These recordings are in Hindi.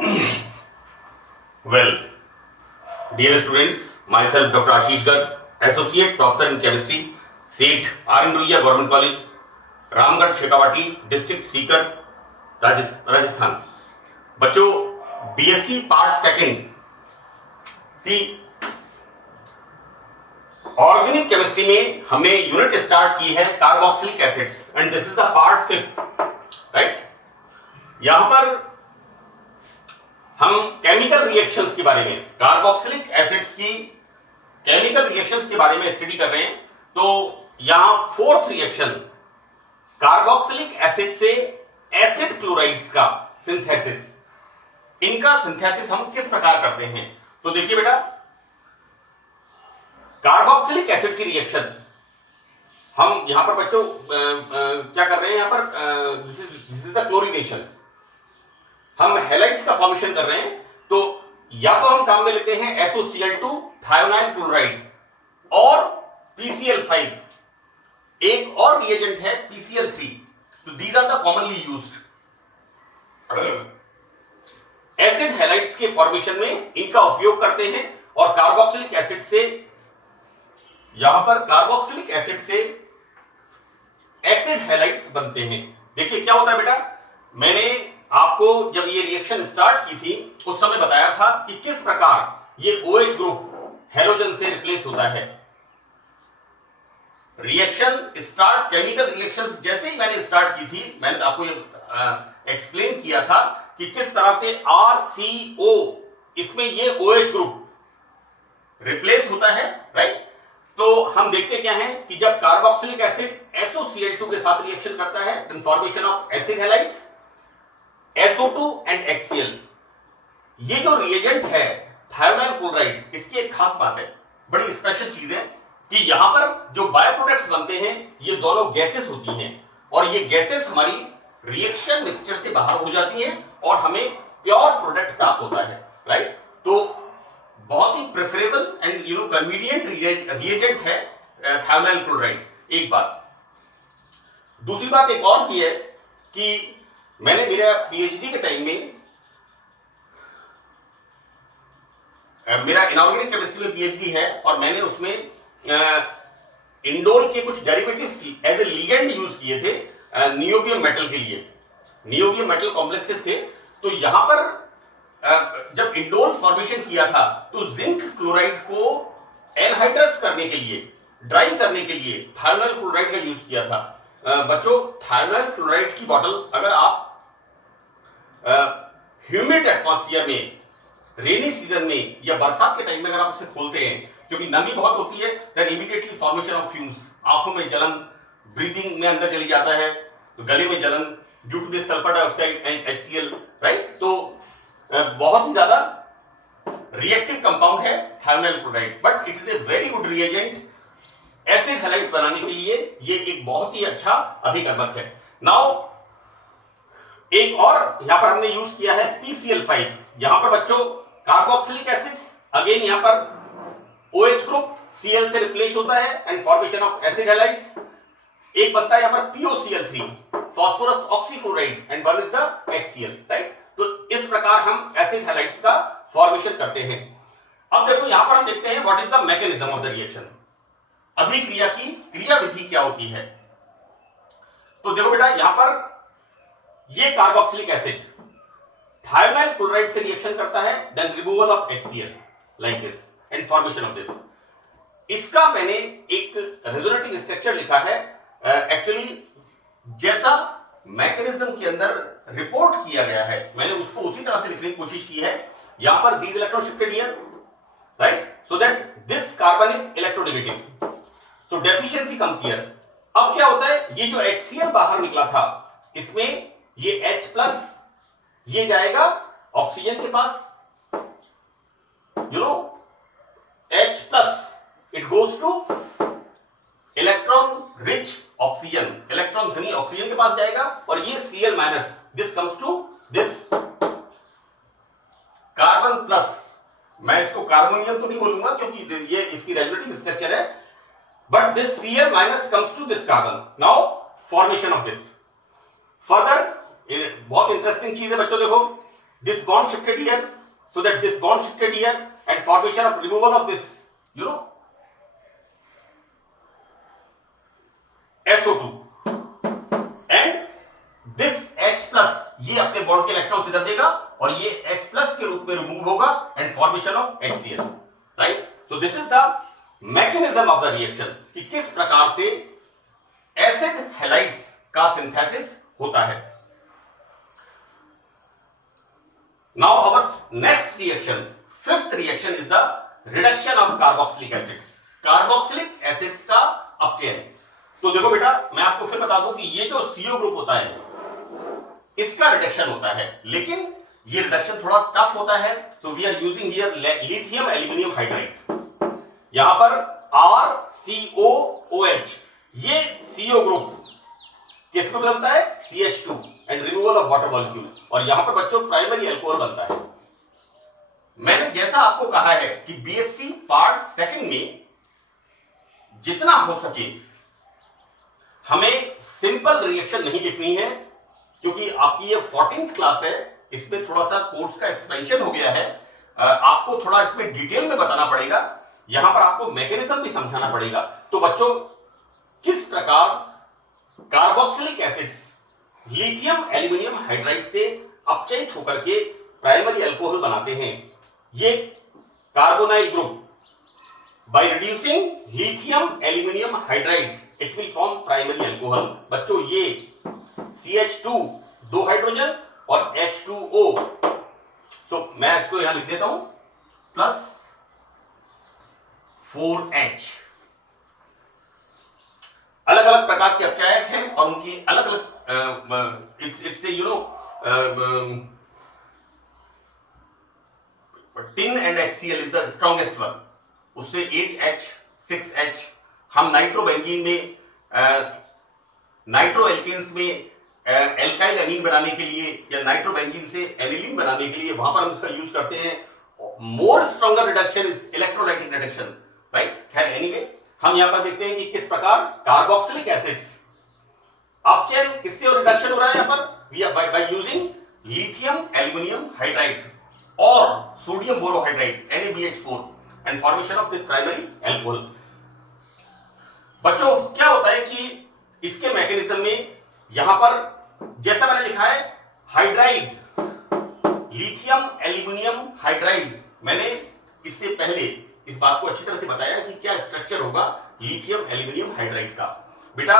Well, dear students, myself Dr. Ashish Garg, Associate Professor in Chemistry, SEET, R. Ruia Government College, Ramgarh Shekhawati, district Sikar, Rajasthan. बच्चों, बीएससी पार्ट सेकंड, सी ऑर्गेनिक केमिस्ट्री में हमने यूनिट स्टार्ट की है carboxylic acids and this is the part fifth, right. यहां पर हम केमिकल रिएक्शंस के बारे में, कार्बोक्सिलिक एसिड्स की केमिकल रिएक्शंस के बारे में स्टडी कर रहे हैं। तो यहां फोर्थ रिएक्शन, कार्बोक्सिलिक एसिड से एसिड क्लोराइड्स का सिंथेसिस, इनका सिंथेसिस हम किस प्रकार करते हैं। तो देखिए बेटा, कार्बोक्सिलिक एसिड की रिएक्शन हम यहां पर बच्चों क्या कर रहे हैं, यहां पर दिस इज द क्लोरीनेशन, हम हैलाइड्स का फॉर्मेशन कर रहे हैं। तो या तो हम काम में लेते हैं SOCl2 थायोनाइल क्लोराइड और PCl5, एक और रिएजेंट है PCl3। तो these are the commonly used acid halides के फॉर्मेशन में इनका उपयोग करते हैं। और कार्बोक्सिलिक एसिड से, यहां पर कार्बोक्सिलिक एसिड से एसिड हैलाइड्स बनते हैं। देखिए क्या होता है बेटा, मैंने आपको जब ये रिएक्शन स्टार्ट की थी उस समय बताया था कि किस प्रकार ये OH ग्रुप हेलोजन से रिप्लेस होता है। रिएक्शन स्टार्ट, केमिकल रिएक्शंस जैसे ही मैंने स्टार्ट की थी, मैंने आपको ये एक्सप्लेन किया था कि किस तरह से RCO, इसमें ये OH ग्रुप रिप्लेस होता है, राइट। तो हम देखते क्या है कि जब कार्बोक्सिलिक एसिड SOCl2 के साथ रिएक्शन करता है, then formation of acid halides SO2 and HCl। ये जो रिएजेंट है थायोनाइल क्लोराइड, इसकी एक खास बात है, बड़ी स्पेशल चीज है कि यहां पर जो बाय प्रोडक्ट्स बनते हैं ये दोनों गैसेस होती हैं और ये गैसेस हमारी रिएक्शन मिक्सचर से बाहर हो जाती हैं और हमें प्योर प्रोडक्ट प्राप्त होता है, राइट। तो बहुत ही प्रेफरेबल एंड कन्वीनियंट रिएजेंट है थायोनाइल क्लोराइड, एक बात। दूसरी बात एक और भी है कि मैंने मेरा PhD के टाइम में, मेरा इनऑर्गेनिक केमिस्ट्री में PhD है और मैंने उसमें इंडोल के कुछ derivatives as a ligand use किए थे नियोबियम मेटल के लिए। नियोबियम मेटल कॉम्प्लेक्सेस थे। तो यहां पर जब इंडोल फॉर्मेशन किया था तो जिंक क्लोराइड को एनहाइड्रस करने के लिए, ड्राई करने के लिए थायोनाइल क्लोराइड का यूज किया था। बच्चों, थायोनाइल क्लोराइड की बॉटल अगर आप ह्यूमिड एटमॉस्फेयर में, रेनी सीजन में या बरसात के टाइम में अगर आप उसे खोलते हैं, क्योंकि नमी बहुत होती है, then immediately formation of fumes, आंखों में जलन, ब्रीदिंग में अंदर चली जाता है, तो गले में जलन due to this sulphur dioxide and HCl, right. तो बहुत ही ज्यादा रिएक्टिव कंपाउंड है thionyl chloride, but it is a very good reagent acid halides बनाने के लिए। ये एक बहुत ही अच्छा अभिकर्मक है। नाउ एक और यहां पर हमने यूज किया है PCl5। यहां पर बच्चों कार्बोक्सिलिक एसिड्स, अगेन यहां पर OH ग्रुप Cl से रिप्लेस होता है and formation of acid halides. एक बनता है यहां पर POCl3, phosphorus oxychloride, and one is the HCl, right. तो इस प्रकार हम एसिड हैलाइड्स का फॉर्मेशन करते हैं। अब देखो यहां पर हम देखते हैं what is the mechanism of the reaction, अभिक्रिया की क्रियाविधि क्या होती है। तो देखो बेटा, यहां पर ये कार्बोक्सिलिक एसिड थायोनाइल क्लोराइड से रिएक्शन करता है, then removal of HCl like this and formation of this. इसका मैंने एक रेजोनेटिंग स्ट्रक्चर लिखा है। एक्चुअली जैसा मैकेनिज्म के अंदर रिपोर्ट किया गया है, मैंने उसको उसी तरह से लिखने की कोशिश की है। यहां पर these electron shifted here, right, so that this carbon is electronegative, so deficiency comes here। अब क्या होता है, ये जो HCl बाहर निकला था, इसमें ये H+, ये जाएगा ऑक्सीजन के पास, H+, it goes to electron rich oxygen, electron धनी ऑक्सीजन के पास जाएगा, और ये Cl-, this comes to this carbon plus. मैं इसको कार्बोनियम तो नहीं बोलूंगा क्योंकि ये इसकी रेजोनेटिंग स्ट्रक्चर है, but this Cl- comes to this carbon. Now formation of this further, बहुत इंटरेस्टिंग चीज है बच्चों। देखो this bond shifted here, so that this bond shifted here, and formation of removal of this, SO2, and this H plus ये अपने बॉन्ड के इलेक्ट्रॉन इधर देगा और ये H प्लस के रूप में रिमूव होगा and formation of HCl, right. So this is the mechanism of the reaction कि किस प्रकार से एसिड हैलाइड्स का सिंथेसिस होता है। Now our next reaction, fifth reaction is the reduction of carboxylic acids, carboxylic acids का अपचयन। तो देखो बेटा, मैं आपको फिर बता दूं कि ये जो CO ग्रुप होता है इसका रिडक्शन होता है, लेकिन ये रिडक्शन थोड़ा टफ होता है। So we are using here lithium aluminium hydride. यहां पर RCOOH, ये CO ग्रुप किस में बनता है? CH2 and removal of water molecule, और यहां पर बच्चों प्राइमरी अल्कोहल बनता है। मैंने जैसा आपको कहा है कि BSc पार्ट सेकंड में जितना हो सके हमें सिंपल रिएक्शन नहीं लिखनी है, क्योंकि आपकी ये 14th क्लास है, इसमें थोड़ा सा कोर्स का एक्सपेंशन हो गया है। आपको थोड़ा इसमें डिटेल में बताना पड़ेगा, यहां पर आपको मैकेनिज्म भी समझाना पड़ेगा। तो बच्चों, किस प्रकार carboxylic acids lithium aluminium hydride से अपचयित होकर के प्राइमरी अल्कोहल बनाते हैं। ये carbonyl group by reducing lithium aluminium hydride it will form primary alcohol. बच्चों, ये CH2 दो हाइड्रोजन और H2O, तो मैं इसको यहां लिख देता हूं प्लस 4H। अलग अलग प्रकार के अपचायक हैं और उनकी अलग अलग it's tin and HCl is the strongest one, उससे 8H 6H। हम नाइट्रोबेंजीन में नाइट्रो एल्केन्स में एल्काइल एमीन बनाने के लिए या नाइट्रोबेंजीन से एनिलीन बनाने के लिए वहां पर हम इसका यूज करते हैं। More stronger reduction is electrolytic reduction, right. खैर एनीवे, हम यहां पर देखते हैं कि किस प्रकार कार्बोक्सिलिक एसिड्स अपचयन किससे और रिडक्शन हो रहा है यहां पर by using lithium aluminium hydride और sodium borohydride NaBH4 and formation of this primary alcohol. बच्चों, क्या होता है कि इसके मैकेनिज्म में यहां पर जैसा मैंने लिखा है हाइड्राइड, लिथियम एल्यूमिनियम हाइड्राइड। मैंने इससे पहले इस बात को अच्छी तरह से बताया कि क्या स्ट्रक्चर होगा लिथियम एल्यूमिनियम हाइड्राइड का। बेटा,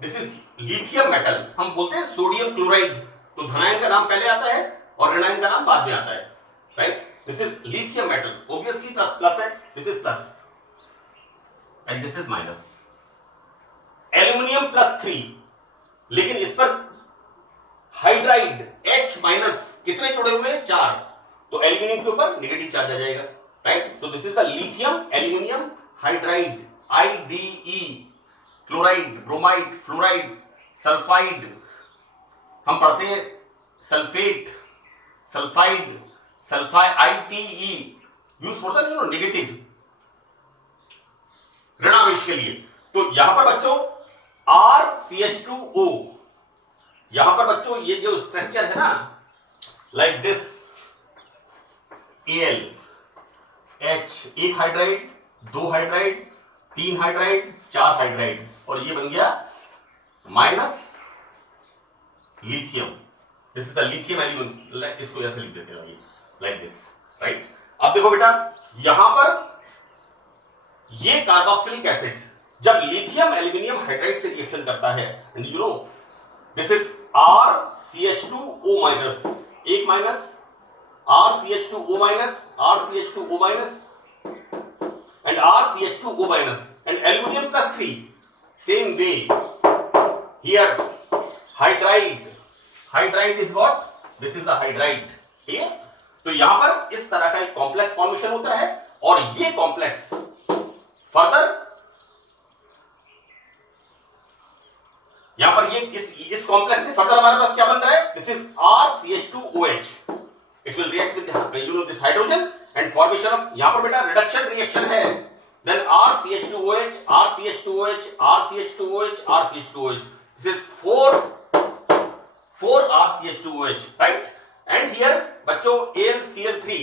दिस इज लिथियम मेटल, हम बोलते हैं सोडियम क्लोराइड, तो धनायन का नाम पहले आता है और ऋणायन का नाम बाद में आता है, right. This is lithium metal, obviously plus है, this is plus and this is minus. Aluminium +3, लेकिन इस पर हाइड्राइड H माइनस कितने जुड़े हुए हैं? 4, तो एल्यूमिनियम के ऊपर नेगेटिव चार्ज आ जाएगा, राइट। तो this is the lithium aluminium hydride, IDE, chloride, bromide, fluoride, sulphide. हम पढ़ते हैं sulphate, sulphide, ITE, use for the negative ऋणावेश के लिए। तो यहां पर बच्चों RCH2O, यहां पर बच्चों ये जो स्ट्रक्चर है ना, लाइक दिस, Al, H, एक हाइड्राइड, 2 हाइड्राइड, 3 हाइड्राइड, 4 हाइड्राइड, और ये बन गया minus lithium. This is the lithium element, इसको ऐसे लिख देते हैं लाइक दिस, राइट। अब देखो बेटा, यहां पर ये कार्बोक्सिलिक एसिड्स जब लिथियम एल्यूमिनियम हाइड्राइड से रिएक्शन करता है, and this is RCH2O minus, एक minus RCH2O minus, RCH2O minus and RCH2O minus and aluminium +3, same way here hydride is what? This is the hydride, clear. तो यहां पर इस तरह का एक कॉम्प्लेक्स फॉर्मेशन होता है, और ये कॉम्प्लेक्स फर्दर यहां पर ये इस कॉम्प्लेक्स से फर्दर हमारे पास क्या बन रहा है? This is RCH2OH, it will react with this hydrogen and formation of, यहां पर बेटा रिडक्शन रिएक्शन है, then RCH2OH, RCH2OH, RCH2OH, RCH2OH, this is 4RCH2OH, right? And here बच्चों AlCl3,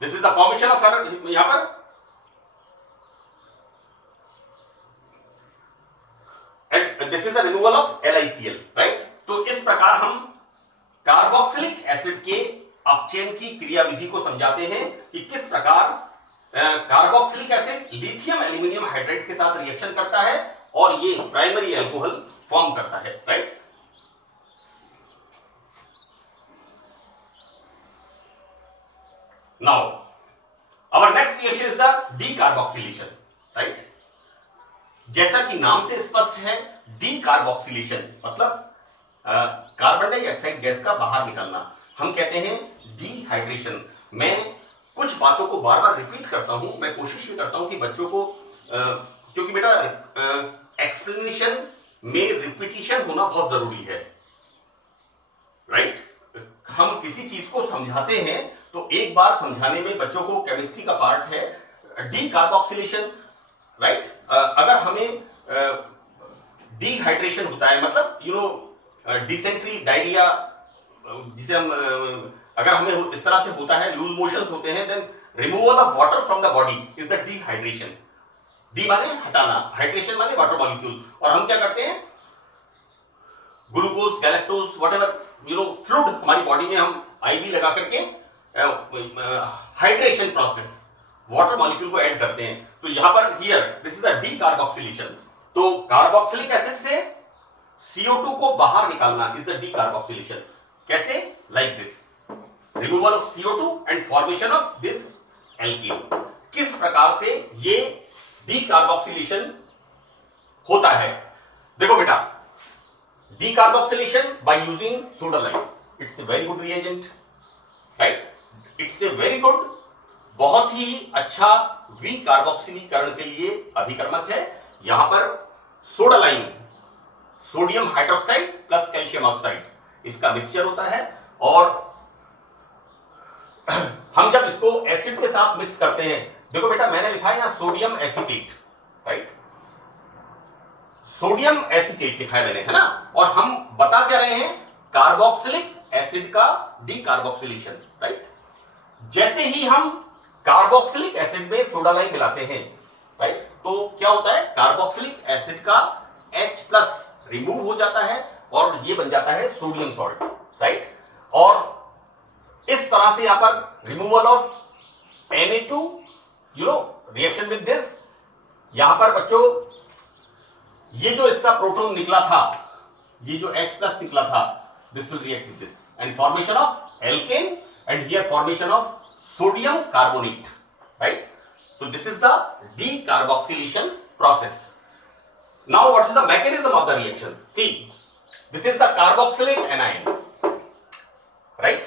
this is the formation of यहां पर and this is the removal of LiCl, right? तो इस प्रकार हम कार्बोक्सिलिक एसिड के अपचयन की क्रियाविधि को समझाते हैं कि किस प्रकार carboxylic acid lithium aluminium hydride के साथ रिएक्शन करता है और ये प्राइमरी अल्कोहल फॉर्म करता है, right? Now our next reaction is the decarboxylation, right? जैसा कि नाम से स्पष्ट है, डीकार्बोक्सिलेशन मतलब कार्बन डाइऑक्साइड गैस का बाहर निकलना। हम कहते हैं डिहाइड्रेशन। मैं कुछ बातों को बार बार रिपीट करता हूं, मैं कोशिश भी करता हूं कि बच्चों को क्योंकि बेटा एक्सप्लेनेशन में रिपीटिशन होना बहुत जरूरी है, राइट? हम किसी चीज को समझाते हैं तो एक बार समझाने में बच्चों को केमिस्ट्री का पार्ट है डीकार्बोक्सिलेशन, राइट? अगर हमें डिहाइड्रेशन होता है मतलब डिसेंट्री, डायरिया, जिसे हम अगर हमें इस तरह से होता है, लूज मोशंस होते हैं, then removal of water from the body is the dehydration. De माने हटाना, हाइड्रेशन माने वाटर मॉलिक्यूल। और हम क्या करते हैं, ग्लूकोज, गैलेक्टोज, व्हाटएवर फ्लूइड हमारी बॉडी में हम आईवी लगा करके हाइड्रेशन प्रोसेस वाटर मॉलिक्यूल को ऐड करते हैं। तो यहां पर here this is the decarboxylation. तो कार्बोक्सिलिक एसिड से CO2 को बाहर निकालना इज द डीकार्बोक्सिलेशन। कैसे? Like this, removal of CO2 and formation of this alkene. किस प्रकार से ये डीकार्बोक्सिलेशन होता है? देखो बेटा, decarboxylation by using सोडालाइम, it's a very good reagent, right? It's a very good, बहुत ही अच्छा विकार्बोक्सिलीकरण के लिए अभिकर्मक है। यहां पर सोडालाइम, sodium hydroxide plus calcium oxide, इसका मिक्सचर होता है और हम जब इसको एसिड के साथ मिक्स करते हैं, देखो बेटा मैंने लिखा है यहां sodium acetate, right? Sodium acetate लिखा है मैंने, है ना? और हम बता क्या रहे हैं, कार्बोक्सिलिक एसिड का डीकार्बोक्सिलेशन, राइट? जैसे ही हम कार्बोक्सिलिक एसिड में सोडालाइम मिलाते हैं, राइट, तो क्या होता है, कार्बोक्सिलिक एसिड का H+ रिमूव हो जाता है और ये बन जाता है सोडियम सॉल्ट, राइट? और इस तरह से यहां पर removal of Na2, reaction with this, यहां पर बच्चों ये जो इसका प्रोटॉन निकला था, ये जो H+ निकला था, this will react with this and formation of alkene and here formation of sodium carbonate, right? So this is the decarboxylation process. Now what is the mechanism of the reaction? See, this is the carboxylate anion, right?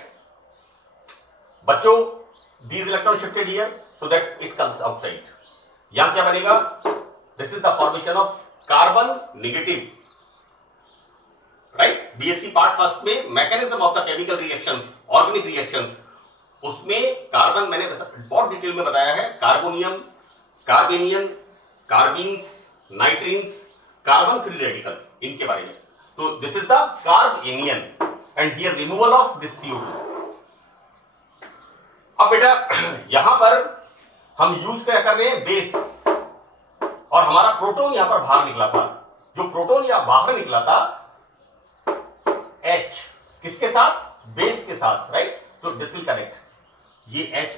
बच्चों, these electron shifted here so that it comes outside. यहां क्या बनेगा? This is the formation of carbon negative, right? BSc part first में mechanism of the chemical reactions, organic reactions, उसमें कार्बन मैंने बहुत डिटेल में बताया है, carbonium, carbanion, carbenes, nitrenes, carbon free radical, इनके बारे में। तो this is the carbanion and here removal of this CO2। अब बेटा यहां पर हम यूज क्या कर रहे हैं, बेस, और हमारा प्रोटॉन यहां पर बाहर निकला था। जो प्रोटॉन यहां बाहर निकला था H किसके साथ, बेस के साथ, राइट? तो दिस विल कनेक्ट, ये H+,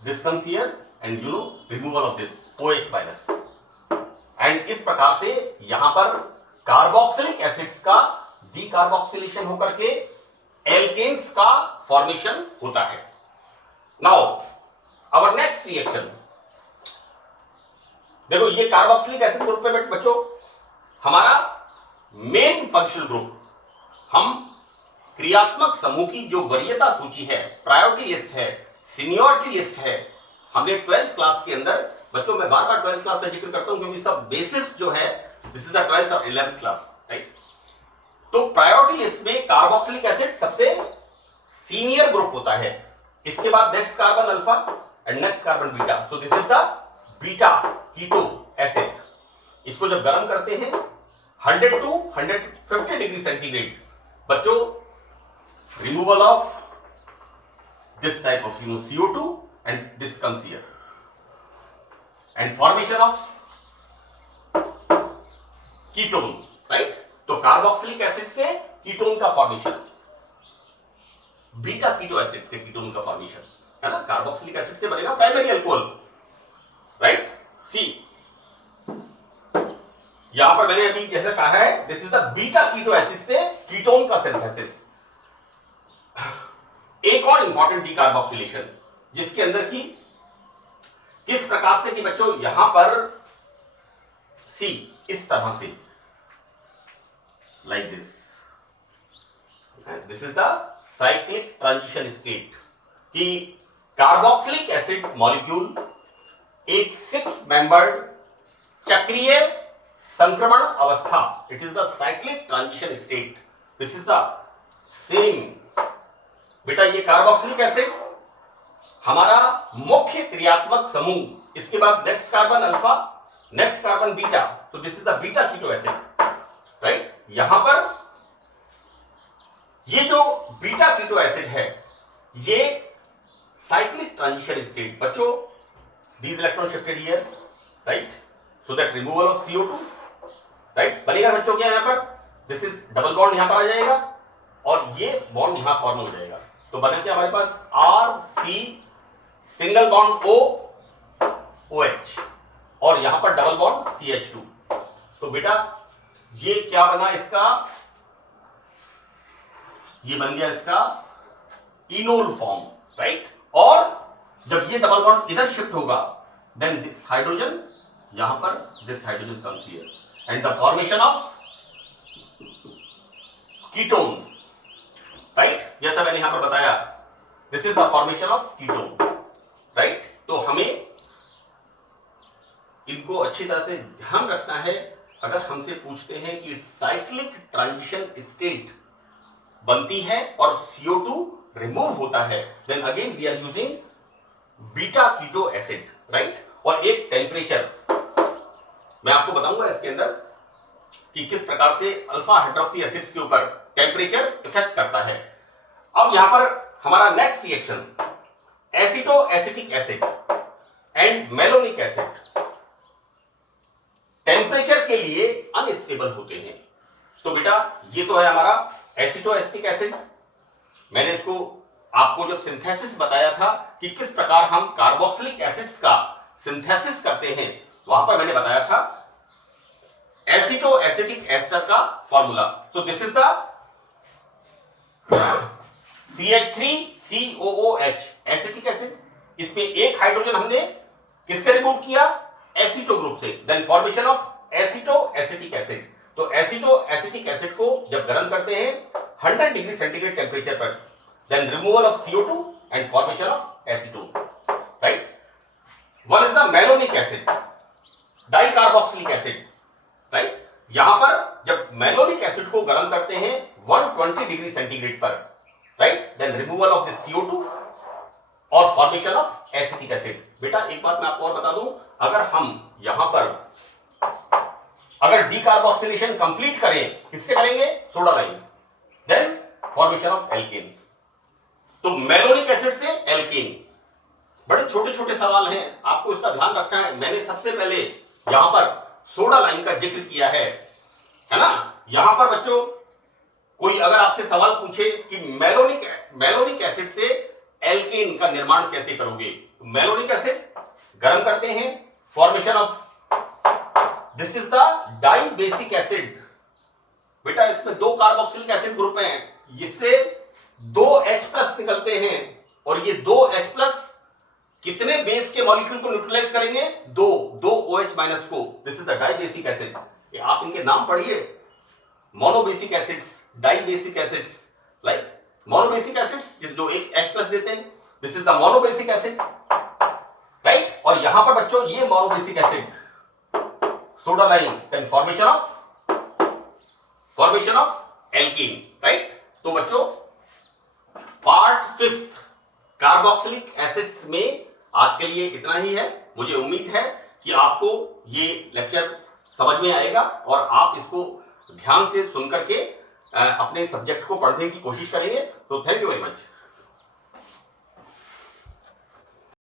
this comes here and removal of this OH-, and इस प्रकार से यहां पर कार्बोक्सिलिक एसिड्स का डीकार्बोक्सिलेशन होकर के एल्केन्स का फॉर्मेशन होता है। नाउ आवर नेक्स्ट रिएक्शन, देखो ये कार्बोक्सिलिक एसिड ग्रुप पे बच्चों हमारा मेन फंक्शनल ग्रुप, हम क्रियात्मक समूह की जो वरीयता सूची है, प्रायोरिटी लिस्ट है, सीनियरिटी लिस्ट है, हमने 12th क्लास के अंदर, बच्चों मैं बार बार 12th क्लास का जिक्र करता हूं क्योंकि सब बेसिस जो है, दिस इज द 12th और 11th क्लास, राइट? तो प्रायोरिटी लिस्ट में कार्बोक्सिलिक एसिड सबसे सीनियर ग्रुप होता है, इसके बाद next carbon alpha and next carbon beta. So this is the beta keto acid. इसको जब गर्म करते हैं 100 to 150 डिग्री सेंटीग्रेड बच्चों removal of this type of CO2 and this comes here and formation of ketone, right? तो कार्बोक्सिलिक एसिड से कीटोन का फॉर्मेशन, बीटा कीटो एसिड से कीटोन का फॉर्मेशन है ना, कार्बोक्सिलिक एसिड से बनेगा प्राइमरी अल्कोहल, राइट? सी यहां पर मैंने अभी जैसे कहा है, this is the beta keto acid से कीटोन का सिंथेसिस। एक और इंपॉर्टेंट डीकार्बोक्सिलेशन जिसके अंदर की किस प्रकार से कि बच्चों यहां पर सी इस तरह से like this is the cyclic transition state कि कार्बोक्सिलिक एसिड मॉलिक्यूल एक 6 मेंबर्ड चक्रीय संक्रमण अवस्था, it is the cyclic transition state, this is the same. बेटा ये कार्बोक्सिलिक एसिड हमारा मुख्य क्रियात्मक समूह, इसके बाद next carbon alpha, next carbon beta, तो this is the beta keto acid, right? यहां पर ये जो बीटा कीटो एसिड है ये साइक्लिक ट्रांजिशन स्टेट बच्चों, these electron shifted here, right? So that removal of CO2, right? बनेगा बच्चों क्या यहां पर, दिस इज डबल बॉन्ड यहां पर आ जाएगा और ये बॉन्ड यहां फॉर्म हो जाएगा, तो बना क्या हमारे पास RC single bond O OH और यहां पर डबल बॉन्ड CH2। तो बेटा ये क्या बना इसका, ये बन गया इसका इनोल फॉर्म, राइट? और जब ये डबल बॉन्ड इधर शिफ्ट होगा देन दिस हाइड्रोजन यहां पर, this hydrogen comes here and the formation of ketone, right? जैसा मैंने यहां पर बताया, this is the formation of ketone, right? तो हमें इनको अच्छी तरह से ध्यान रखना है। अगर हमसे पूछते हैं कि साइक्लिक ट्रांजिशन स्टेट बनती है और CO2 रिमूव होता है, then again we are using beta keto acid, right? और एक टेम्परेचर मैं आपको बताऊंगा इसके अंदर कि किस प्रकार से अल्फा हाइड्रोक्सी एसिड्स के ऊपर टेम्परेचर इफेक्ट करता है। अब यहां पर हमारा next reaction एसिटो acetic acid and malonic acid temperature के लिए अनस्टेबल होते हैं। तो बेटा ये तो है हमारा एसिटो एसिटिक एसिड, मैंने इसको आपको जब सिंथेसिस बताया था कि किस प्रकार हम कार्बोक्सिलिक एसिड्स का सिंथेसिस करते हैं, वहां पर मैंने बताया था एसिटो एसिटिक एस्टर का formula. So this is the CH3COOH acetic acid, इसमें एक हाइड्रोजन हमने किससे रिमूव किया, एसिटो ग्रुप से, then formation of aceto acetic acid. तो एसिटो एसिटिक एसिड को जब गर्म करते हैं 100 डिग्री सेंटीग्रेड टेम्परेचर पर, then removal of CO2 and formation of acetone, right? One is the malonic acid, dicarboxylic acid, right? यहां पर जब मेलोनिक एसिड को गर्म करते हैं 120 डिग्री सेंटीग्रेड पर, right? Then removal of this CO2 और फॉर्मेशन ऑफ एसिटिक एसिड। बेटा एक बात मैं आपको और बता दूं, अगर हम यहां पर अगर डीकार्बोक्सिलेशन कंप्लीट करें, किससे करेंगे, soda line, then formation of alkane. तो मेलोनिक एसिड से एल्केन, बड़े छोटे छोटे सवाल हैं, आपको इसका ध्यान रखना है। मैंने सबसे पहले यहां पर सोडा लाइन का जिक्र किया है ना? यहां पर बच्चों कोई अगर आपसे सवाल पूछे कि मेलोनिक एसिड से एल्केन का निर्माण कैसे करोगे, मेलोनिक एसिड गर्म करते हैं, formation of this is the dibasic acid. बेटा इसमें 2 कार्बोक्सिलिक एसिड ग्रुप हैं, जिससे 2 H+ निकलते हैं और ये 2 H+ कितने बेस के मॉलिक्यूल को न्यूट्रलाइज करेंगे, 2 OH- को, this is the dibasic acid. ये आप इनके नाम पढ़िए, monobasic acids, dibasic acids, like monobasic acids जो एक H+ देते हैं, this is the monobasic acid, right? और यहां पर बच्चों ये monobasic acid soda line, then formation of alkene, right? तो बच्चों पार्ट 5 कार्बोक्सिलिक एसिड्स में आज के लिए इतना ही है। मुझे उम्मीद है कि आपको ये लेक्चर समझ में आएगा और आप इसको ध्यान से सुन करके अपने सब्जेक्ट को पढ़ने की कोशिश करेंगे। तो थैंक यू वेरी मच।